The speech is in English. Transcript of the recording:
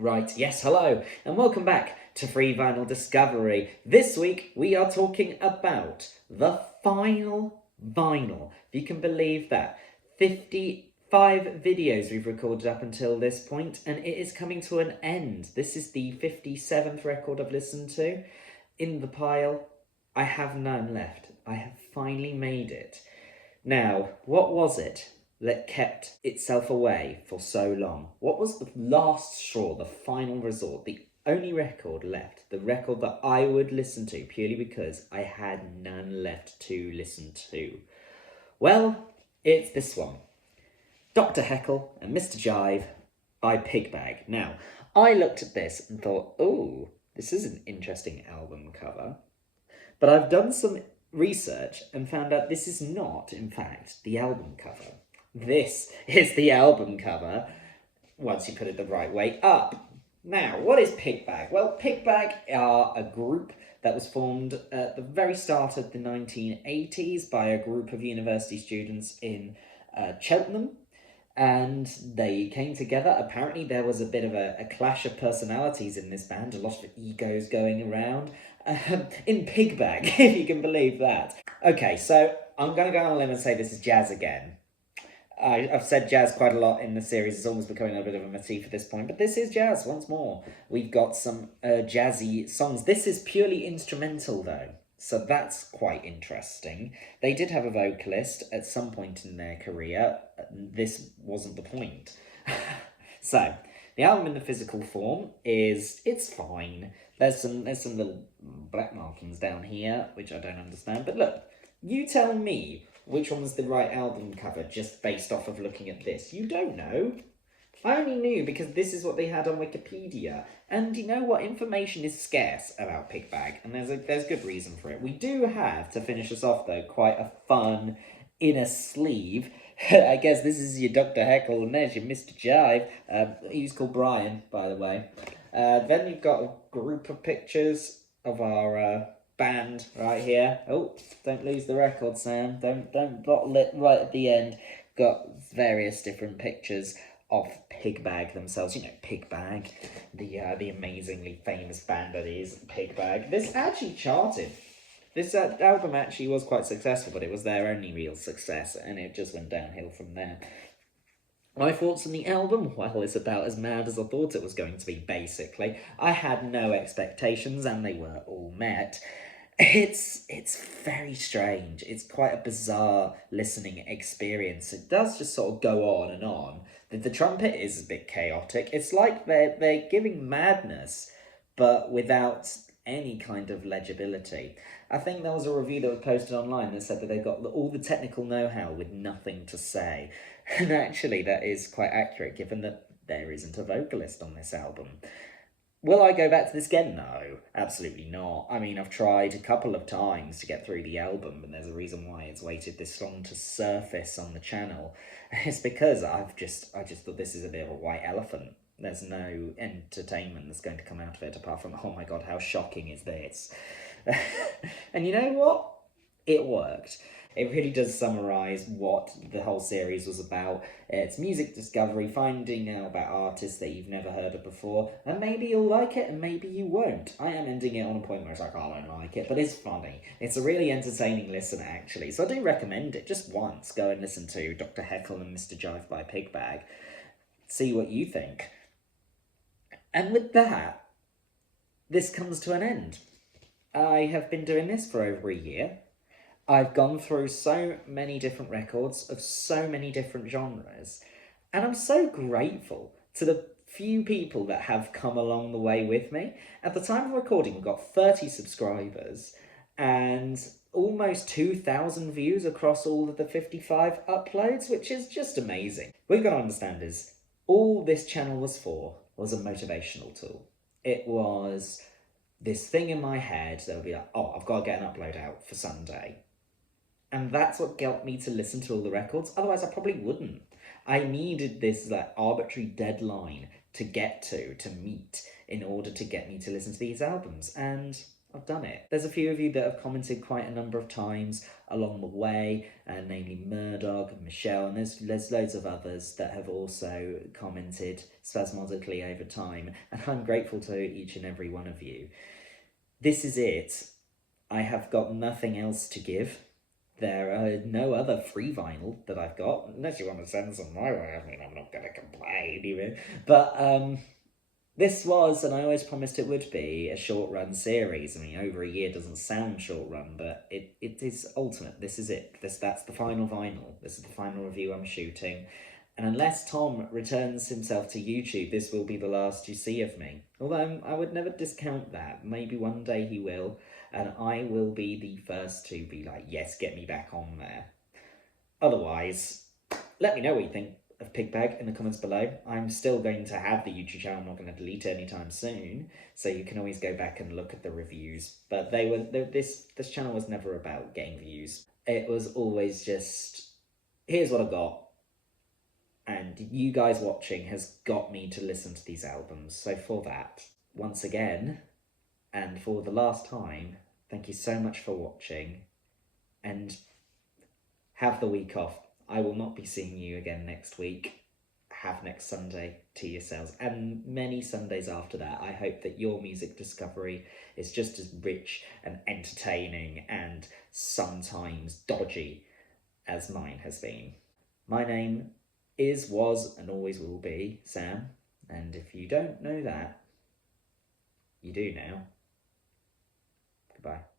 Right, yes, hello, and welcome back to Free Vinyl Discovery. This week we are talking about the final vinyl. If you can believe that. 55 videos we've recorded up until this point, and it is coming to an end. This is the 57th record I've listened to. In the pile, I have none left. I have finally made it. Now, what was it that kept itself away for so long? What was the last straw, the final resort, the only record left, the record that I would listen to purely because I had none left to listen to? Well, it's this one. Dr. Heckle and Mr. Jive by Pigbag. Now, I looked at this and thought, oh, this is an interesting album cover. But I've done some research and found out this is not, in fact, the album cover. This is the album cover, once you put it the right way up. Now, what is Pigbag? Well, Pigbag are a group that was formed at the very start of the 1980s by a group of university students in Cheltenham. And they came together. Apparently there was a bit of a clash of personalities in this band, a lot of egos going around. In Pigbag, if you can believe that. Okay, so I'm going to go on a limb and say this is jazz again. I've said jazz quite a lot in the series. It's almost becoming a bit of a motif at this point, but this is jazz once more. We've got some jazzy songs. This is purely instrumental, though, so that's quite interesting. They did have a vocalist at some point in their career. This wasn't the point. So, the album in the physical form it's fine. There's some little black markings down here, which I don't understand. But look, you tell me which one was the right album cover just based off of looking at this. You don't know. I only knew because this is what they had on Wikipedia. And you know what? Information is scarce about Pigbag, and there's good reason for it. We do have, to finish us off though, quite a fun inner sleeve. I guess this is your Dr. Heckle, and there's your Mr. Jive. He's called Brian, by the way. Then you've got a group of pictures of our band right here. Oh, don't lose the record, Sam. Don't bottle it right at the end. Got various different pictures of Pigbag themselves. You know, Pigbag, the amazingly famous band that is Pigbag. This actually charted. This album actually was quite successful, but it was their only real success, and it just went downhill from there. My thoughts on the album? Well, it's about as mad as I thought it was going to be, basically. I had no expectations, and they were all met. It's very strange. It's quite a bizarre listening experience. It does just sort of go on and on. The trumpet is a bit chaotic. It's like they're giving madness, but without any kind of legibility. I think there was a review that was posted online that said that they've got all the technical know-how with nothing to say. And actually that is quite accurate, given that there isn't a vocalist on this album. Will I go back to this again? No, absolutely not. I mean, I've tried a couple of times to get through the album, and there's a reason why it's waited this long to surface on the channel. It's because I just thought this is a bit of a white elephant. There's no entertainment that's going to come out of it apart from, oh my god, how shocking is this? And you know what? It worked. It really does summarise what the whole series was about. It's music discovery, finding out about artists that you've never heard of before, and maybe you'll like it and maybe you won't. I am ending it on a point where it's like, oh, I don't like it, but it's funny. It's a really entertaining listen, actually, so I do recommend it. Just once, go and listen to Dr. Heckle and Mr. Jive by Pigbag. See what you think. And with that, this comes to an end. I have been doing this for over a year. I've gone through so many different records of so many different genres, and I'm so grateful to the few people that have come along the way with me. At the time of recording, we've got 30 subscribers and almost 2,000 views across all of the 55 uploads, which is just amazing. What you've got to understand is, all this channel was for was a motivational tool. It was this thing in my head that would be like, oh, I've got to get an upload out for Sunday. And that's what got me to listen to all the records. Otherwise, I probably wouldn't. I needed this like arbitrary deadline to get to meet in order to get me to listen to these albums. And I've done it. There's a few of you that have commented quite a number of times along the way, namely Murdoch and Michelle, and there's loads of others that have also commented spasmodically over time, and I'm grateful to each and every one of you. This is it. I have got nothing else to give. There are no other free vinyl that I've got, unless you want to send some my way. I mean, I'm not going to complain even. But this was, and I always promised it would be, a short run series. I mean, over a year doesn't sound short run, but it is ultimate. This is it. That's the final vinyl. This is the final review I'm shooting. And unless Tom returns himself to YouTube, this will be the last you see of me. Although I would never discount that. Maybe one day he will, and I will be the first to be like, yes, get me back on there. Otherwise, let me know what you think of Pigbag in the comments below. I'm still going to have the YouTube channel. I'm not going to delete it anytime soon, so you can always go back and look at the reviews. But this channel was never about getting views. It was always just, here's what I got. And you guys watching has got me to listen to these albums. So for that, once again, and for the last time, thank you so much for watching, and have the week off. I will not be seeing you again next week. Have next Sunday to yourselves, and many Sundays after that. I hope that your music discovery is just as rich and entertaining and sometimes dodgy as mine has been. My name is, was, and always will be Sam, and if you don't know that, you do now. Goodbye.